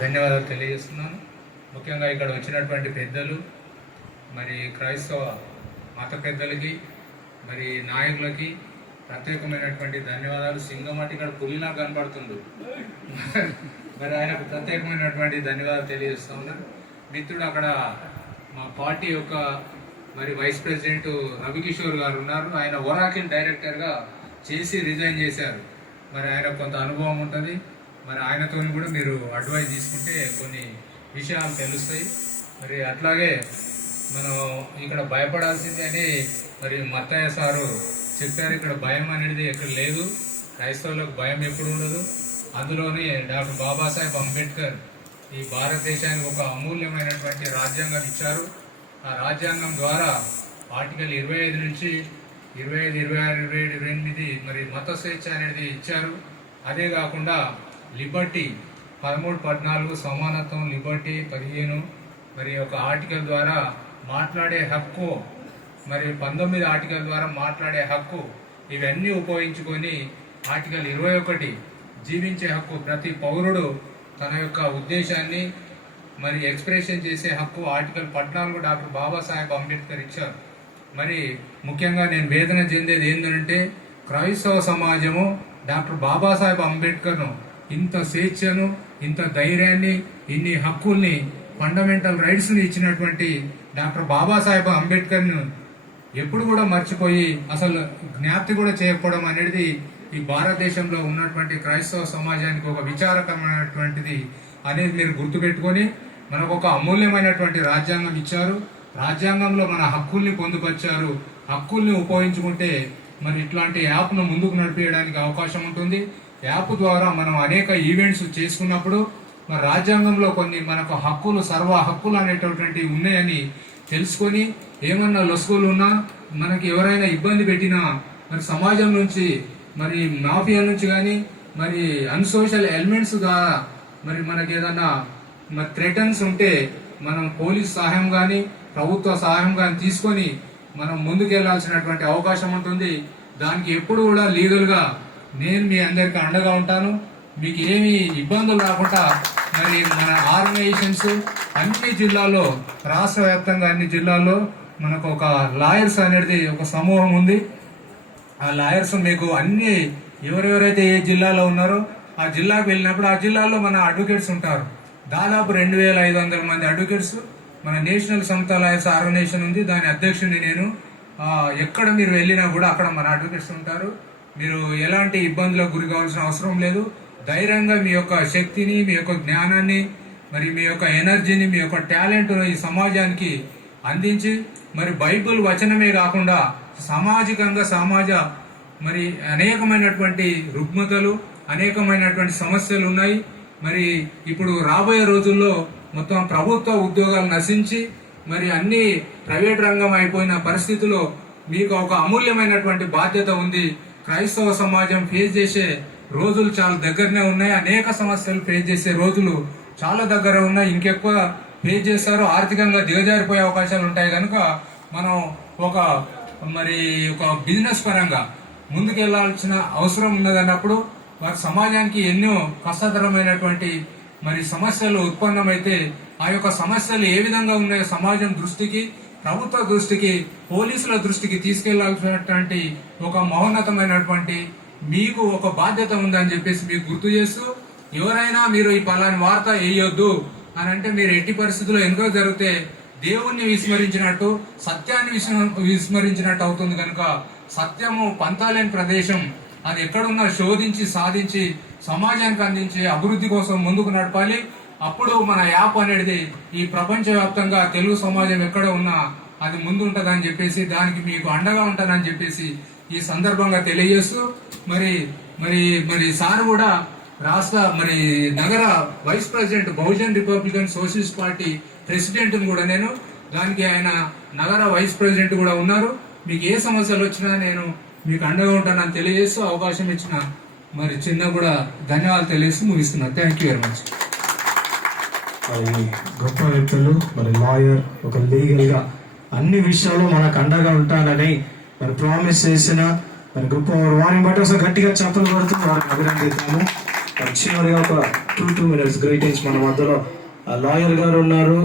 ధన్యవాదాలు తెలియజేస్తున్నాను. ముఖ్యంగా ఇక్కడ వచ్చినటువంటి పెద్దలు, మరి క్రైస్తవ మత పెద్దలకి, మరి నాయకులకి ప్రత్యేకమైనటువంటి ధన్యవాదాలు. సింగమట్టి ఇక్కడ పులిలా కనపడుతుండు, మరి ఆయనకు ప్రత్యేకమైనటువంటి ధన్యవాదాలు తెలియజేస్తా ఉన్నాను. మిత్రుడు అక్కడ మా పార్టీ యొక్క మరి వైస్ ప్రెసిడెంట్ రవికిషోర్ గారు ఉన్నారు. ఆయన ఒరాకిల్ డైరెక్టర్గా చేసి రిజైన్ చేశారు. మరి ఆయన కొంత అనుభవం ఉంటుంది. మరి ఆయనతో కూడా మీరు అడ్వైజ్ తీసుకుంటే కొన్ని విషయాలు తెలుస్తాయి. మరి అట్లాగే మనం ఇక్కడ భయపడాల్సింది అని మరి మత్తయ్య సారు చెప్పారు. ఇక్కడ భయం అనేది ఎక్కడ లేదు, క్రైస్తవులకు భయం ఎప్పుడు ఉండదు. అందులోనే డాక్టర్ బాబాసాహెబ్ అంబేద్కర్ ఈ భారతదేశానికి ఒక అమూల్యమైనటువంటి రాజ్యాంగం ఇచ్చారు. ఆ రాజ్యాంగం ద్వారా ఆర్టికల్ 25 నుంచి 25, 26, 27, 28 మరి మత స్వేచ్ఛ అనేది ఇచ్చారు. అదే కాకుండా లిబర్టీ 13, 14 సమానత్వం, లిబర్టీ 15 మరి ఒక ఆర్టికల్ ద్వారా మాట్లాడే హక్కు, మరి 19 ఆర్టికల్ ద్వారా మాట్లాడే హక్కు, ఇవన్నీ ఉపయోగించుకొని ఆర్టికల్ 21 జీవించే హక్కు, ప్రతి పౌరుడు తన యొక్క ఉద్దేశాన్ని మరి ఎక్స్ప్రెషన్ చేసే హక్కు ఆర్టికల్ 14 డాక్టర్ బాబాసాహెబ్ అంబేద్కర్ ఇచ్చారు. మరి ముఖ్యంగా నేను వేదన చెందేది ఏంటంటే క్రైస్తవ సమాజము డాక్టర్ బాబాసాహెబ్ అంబేద్కర్ను ఇంత స్వేచ్ఛను, ఇంత ధైర్యాన్ని, ఇన్ని హక్కుల్ని, ఫండమెంటల్ రైట్స్ని ఇచ్చినటువంటి డాక్టర్ బాబాసాహెబ్ అంబేద్కర్ను ఎప్పుడు కూడా మర్చిపోయి అసలు జ్ఞాప్తి కూడా చేయకపోవడం అనేది ఈ భారతదేశంలో ఉన్నటువంటి క్రైస్తవ సమాజానికి ఒక విచారకరమైనటువంటిది అనేది మీరు గుర్తుపెట్టుకొని మనకు ఒక అమూల్యమైనటువంటి రాజ్యాంగం ఇచ్చారు. రాజ్యాంగంలో మన హక్కుల్ని పొందుపరిచారు. హక్కుల్ని ఉపయోగించుకుంటే మరి ఇట్లాంటి యాప్ను ముందుకు నడిపించడానికి అవకాశం ఉంటుంది. యాప్ ద్వారా మనం అనేక ఈవెంట్స్ చేసుకున్నప్పుడు మరి రాజ్యాంగంలో కొన్ని మనకు హక్కులు, సర్వ హక్కులు అనేటటువంటివి ఉన్నాయని తెలుసుకొని ఏమన్నా లొసుగులు ఉన్నా, మనకి ఎవరైనా ఇబ్బంది పెట్టినా, మరి సమాజం నుంచి, మరి మాఫియా నుంచి కానీ, మరి అన్సోషల్ ఎలిమెంట్స్ ద్వారా మరి మనకి ఏదన్నా మరి థ్రెటన్స్ ఉంటే మనం పోలీస్ సహాయం కానీ, ప్రభుత్వ సహాయం కానీ తీసుకొని మనం ముందుకెళ్లాల్సినటువంటి అవకాశం ఉంటుంది. దానికి ఎప్పుడు కూడా లీగల్గా నేను మీ అందరికీ అండగా ఉంటాను. మీకు ఏమి ఇబ్బందులు రాకుండా మరి మన ఆర్గనైజేషన్స్ అన్ని జిల్లాల్లో, రాష్ట్ర వ్యాప్తంగా అన్ని జిల్లాల్లో మనకు ఒక లాయర్స్ అనేది ఒక సమూహం ఉంది. ఆ లాయర్స్ మీకు అన్ని ఎవరెవరైతే ఏ జిల్లాలో ఉన్నారో ఆ జిల్లాకు వెళ్ళినప్పుడు ఆ జిల్లాలో మన అడ్వకేట్స్ ఉంటారు. దాదాపు 2500 మంది అడ్వకేట్స్. మన నేషనల్ సమతా లాయర్స్ ఆర్గనైజేషన్ ఉంది, దాని అధ్యక్షుడిని నేను. ఎక్కడ మీరు వెళ్ళినా కూడా అక్కడ మన అడ్వకేట్స్ ఉంటారు. మీరు ఎలాంటి ఇబ్బందులకు గురి కావాల్సిన అవసరం లేదు. ధైర్యంగా మీ యొక్క శక్తిని, మీ యొక్క జ్ఞానాన్ని, మరి మీ యొక్క ఎనర్జీని, మీ యొక్క టాలెంట్ ఈ సమాజానికి అందించి, మరి బైబిల్ వచనమే కాకుండా సామాజికంగా మరి అనేకమైనటువంటి రుగ్మతలు, అనేకమైనటువంటి సమస్యలు ఉన్నాయి. మరి ఇప్పుడు రాబోయే రోజుల్లో మొత్తం ప్రభుత్వ ఉద్యోగాలు నశించి మరి అన్ని ప్రైవేట్ రంగం అయిపోయిన పరిస్థితుల్లో మీకు ఒక అమూల్యమైనటువంటి బాధ్యత ఉంది. క్రైస్తవ సమాజం ఫేస్ చేసే రోజులు చాలా దగ్గరనే ఉన్నాయి. అనేక సమస్యలు ఫేస్ చేసే రోజులు చాలా దగ్గర ఉన్నాయి. ఇంకెక్కువ ఫేస్ చేస్తారు. ఆర్థికంగా దిగజారిపోయే అవకాశాలు ఉంటాయి. కనుక మనం ఒక బిజినెస్ పరంగా ముందుకెళ్లాల్సిన అవసరం ఉన్నదన్నప్పుడు వారి సమాజానికి ఎన్నో కష్టతరమైనటువంటి మరి సమస్యలు ఉత్పన్నమైతే ఆ యొక్క సమస్యలు ఏ విధంగా ఉన్నాయో సమాజం దృష్టికి, ప్రభుత్వ దృష్టికి, పోలీసుల దృష్టికి తీసుకెళ్లాల్సినటువంటి ఒక మహోన్నతమైనటువంటి మీకు ఒక బాధ్యత ఉందని చెప్పేసి మీకు గుర్తు చేస్తూ, ఎవరైనా మీరు ఈ పలాని వార్త వేయొద్దు అని అంటే మీరు ఎట్టి పరిస్థితుల్లో ఎందుకో జరిగితే దేవుణ్ణి విస్మరించినట్టు, సత్యాన్ని విస్మరించినట్టు అవుతుంది. కనుక సత్యము పంతాలేని ప్రదేశం, అది ఎక్కడున్నా శోధించి సాధించి సమాజానికి అందించి అభివృద్ధి కోసం ముందుకు నడపాలి. అప్పుడు మన యాప్ అనేది ఈ ప్రపంచవ్యాప్తంగా తెలుగు సమాజం ఎక్కడ ఉన్నా అది ముందు ఉంటుందని చెప్పేసి, దానికి మీకు అండగా ఉంటానని చెప్పేసి ఈ సందర్భంగా తెలియజేస్తూ, మరి సార్ కూడా రాష్ట్ర నగర vice president, Bahujan Republican Socialist Party president కూడా నేను, దానికి ఆయన నగర వైస్ ప్రెసిడెంట్ కూడా ఉన్నారు. మీకు ఏ సమస్యలు వచ్చినా నేను మీకు అండగా ఉంటానని తెలియజేస్తూ అవకాశం ఇచ్చిన మరి చిన్న కూడా ధన్యవాదాలు తెలియజేస్తూ ముగిస్తున్నా. Thank you very much. గొప్ప వ్యక్తులు, మరి లాయర్, ఒక లీగల్ గా అన్ని విషయాల్లో మనకు అండగా ఉంటానని మరి ప్రామిస్ చేసిన మరి గొప్ప వారిని బట్టి ఒకసారి గట్టిగా చెప్పలు కొడుతూ వారిని అభినందిస్తాము. చివరిగా ఒక 2 minutes గ్రీటింగ్స్ మన మధ్యలో లాయర్ గారు ఉన్నారు.